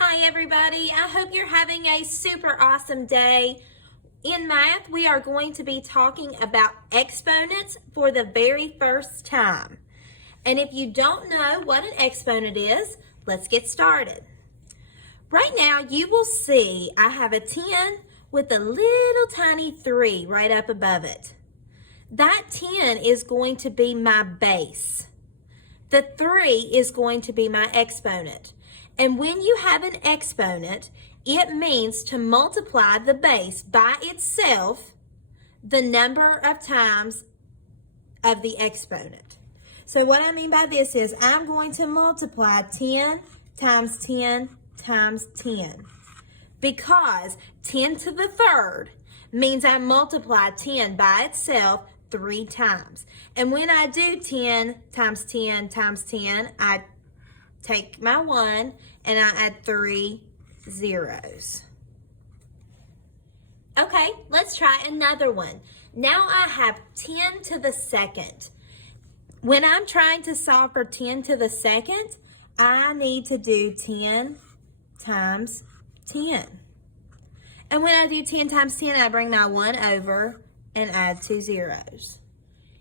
Hi everybody, I hope you're having a super awesome day. In math, we are going to be talking about exponents for the very first time. And if you don't know what an exponent is, let's get started. Right now, you will see I have a 10 with a little tiny 3 right up above it. That 10 is going to be my base. The 3 is going to be my exponent. And when you have an exponent, it means to multiply the base by itself the number of times of the exponent. So what I mean by this is I'm going to multiply 10 times 10 times 10 because 10 to the third means I multiply 10 by itself 3 times. And when I do 10 times 10 times 10, I take my 1 and I add 3 zeros. Okay, let's try another one. Now I have 10 to the second. When I'm trying to solve for 10 to the second, I need to do 10 times 10. And when I do 10 times 10, I bring my 1 over and add 2 zeros.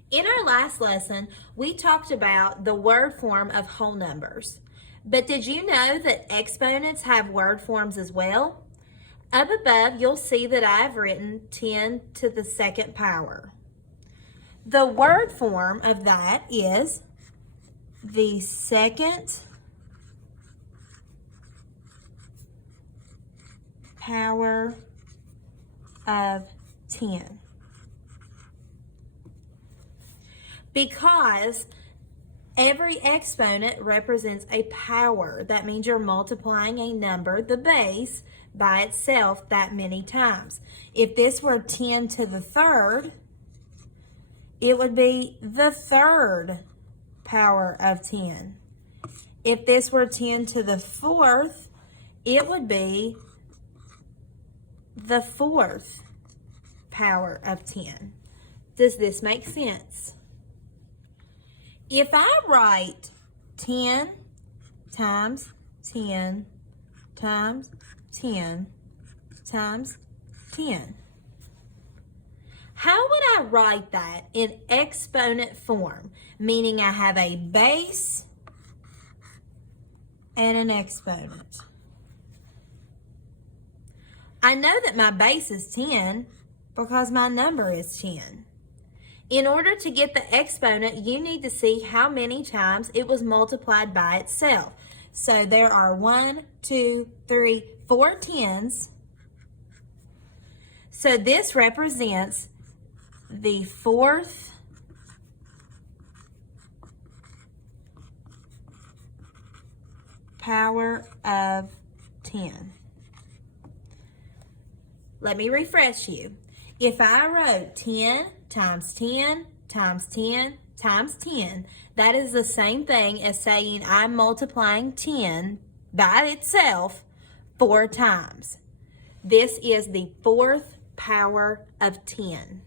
In our last lesson, we talked about the word form of whole numbers. But did you know that exponents have word forms as well? Up above, you'll see that I've written 10 to the second power. The word form of that is the second power of 10. Because every exponent represents a power. That means you're multiplying a number, the base, by itself that many times. If this were 10 to the third, it would be the third power of 10. If this were 10 to the fourth, it would be the fourth power of 10. Does this make sense? If I write 10 times 10 times 10 times 10, how would I write that in exponent form? Meaning I have a base and an exponent. I know that my base is 10 because my number is 10. In order to get the exponent, you need to see how many times it was multiplied by itself. So there are 1, 2, 3, 4 tens. So this represents the fourth power of 10. Let me refresh you. If I wrote 10 times 10 times 10 times 10, that is the same thing as saying I'm multiplying 10 by itself 4 times. This is the fourth power of 10.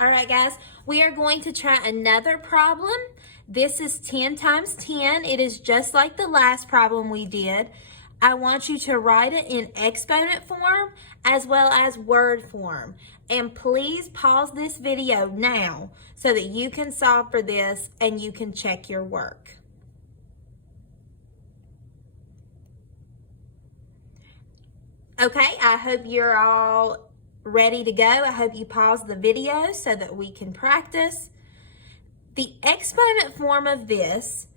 All right, guys, we are going to try another problem. This is 10 times 10. It is just like the last problem we did. I want you to write it in exponent form as well as word form. And please pause this video now so that you can solve for this and you can check your work. Okay, I hope you're all ready to go. I hope you paused the video so that we can practice. The exponent form of this,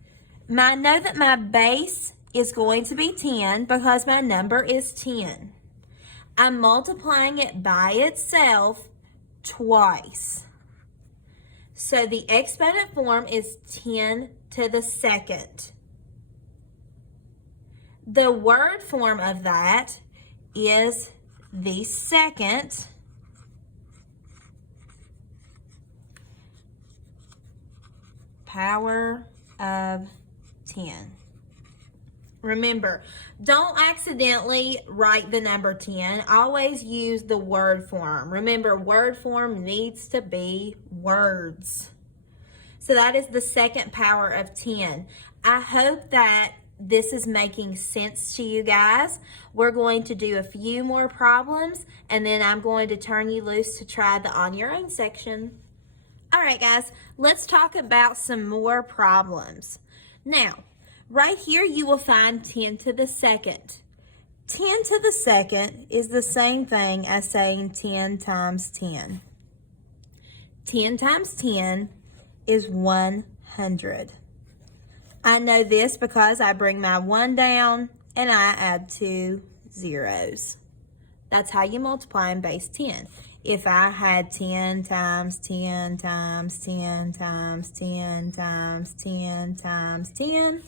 I know that my base is going to be 10 because my number is 10. I'm multiplying it by itself twice. So the exponent form is 10 to the second. The word form of that is the second power of 10. Remember, don't accidentally write the number 10. Always use the word form. Remember, word form needs to be words. So that is the second power of 10. I hope that this is making sense to you guys. We're going to do a few more problems, and then I'm going to turn you loose to try the on your own section. All right, guys, let's talk about some more problems. Now, right here you will find 10 to the second. 10 to the second is the same thing as saying 10 times 10. 10 times 10 is 100. I know this because I bring my 1 down and I add 2 zeros. That's how you multiply in base 10. If I had 10 times 10 times 10 times 10 times 10 times 10,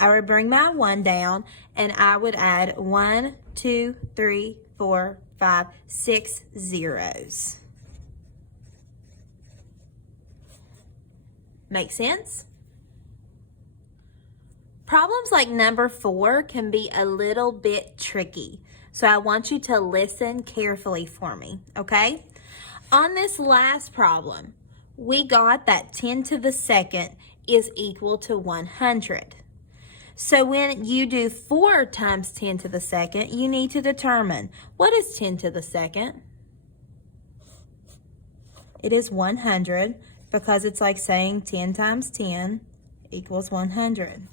I would bring my 1 down and I would add 1, 2, 3, 4, 5, 6 zeros. Make sense? Problems like number 4 can be a little bit tricky, so I want you to listen carefully for me, okay? On this last problem, we got that 10 to the second is equal to 100. So when you do 4 times 10 to the second, you need to determine, what is 10 to the second? It is 100, because it's like saying 10 times 10 equals 100.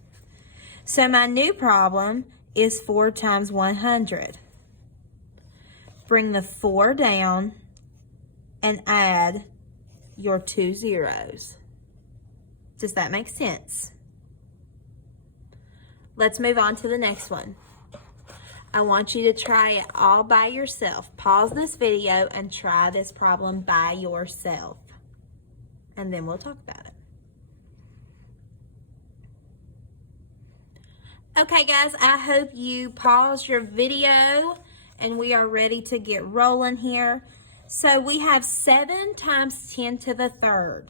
So my new problem is 4 times 100. Bring the 4 down and add your 2 zeros. Does that make sense? Let's move on to the next one. I want you to try it all by yourself. Pause this video and try this problem by yourself. And then we'll talk about it. Okay, guys, I hope you paused your video and we are ready to get rolling here. So we have 7 times 10 to the third.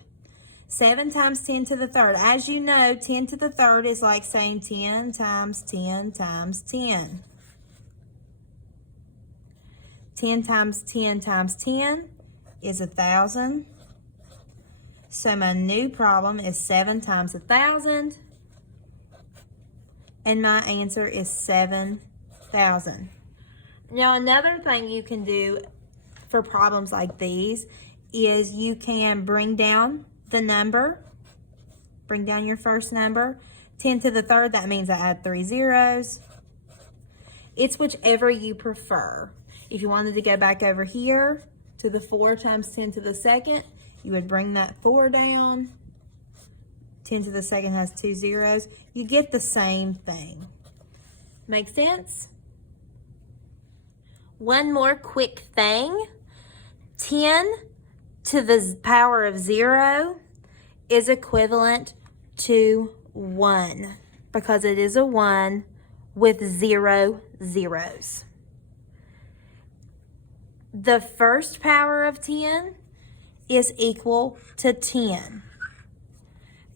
7 times 10 to the third. As you know, 10 to the third is like saying 10 times 10 times 10. 10 times 10 times 10 is 1,000. So my new problem is 7 times 1,000. And my answer is 7,000. Now, another thing you can do for problems like these is you can bring down the number. Bring down your first number. 10 to the third, that means I add 3 zeros. It's whichever you prefer. If you wanted to go back over here to the 4 times 10 to the second, you would bring that 4 down. 10 to the second has 2 zeros. You get the same thing. Make sense? One more quick thing. 10 to the power of 0 is equivalent to 1 because it is a 1 with 0 zeros. The first power of 10 is equal to 10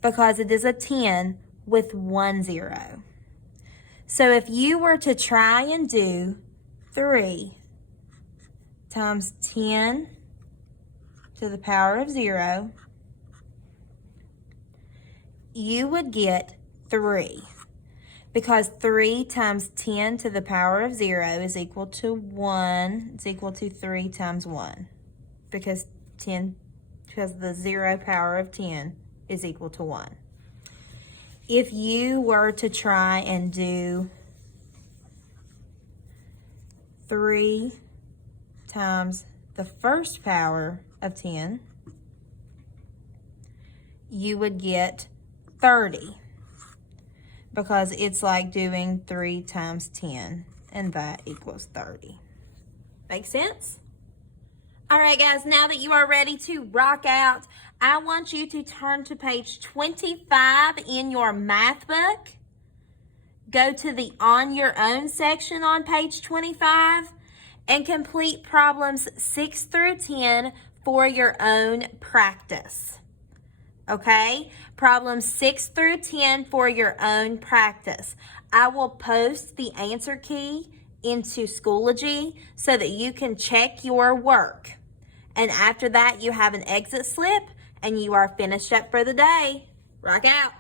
because it is a 10 with 1 0. So if you were to try and do 3 times 10 to the power of 0, you would get 3. Because 3 times 10 to the power of 0 is equal to 1. It's equal to 3 times 1. Because the 0 power of 10 is equal to 1. If you were to try and do 3 times the first power of 10, you would get 30. Because it's like doing 3 times 10, and that equals 30. Make sense? All right, guys, now that you are ready to rock out, I want you to turn to page 25 in your math book. Go to the On Your Own section on page 25 and complete problems 6 through 10 for your own practice. Okay? Problems 6 through 10 for your own practice. I will post the answer key into Schoology so that you can check your work. And after that, you have an exit slip and you are finished up for the day. Rock out.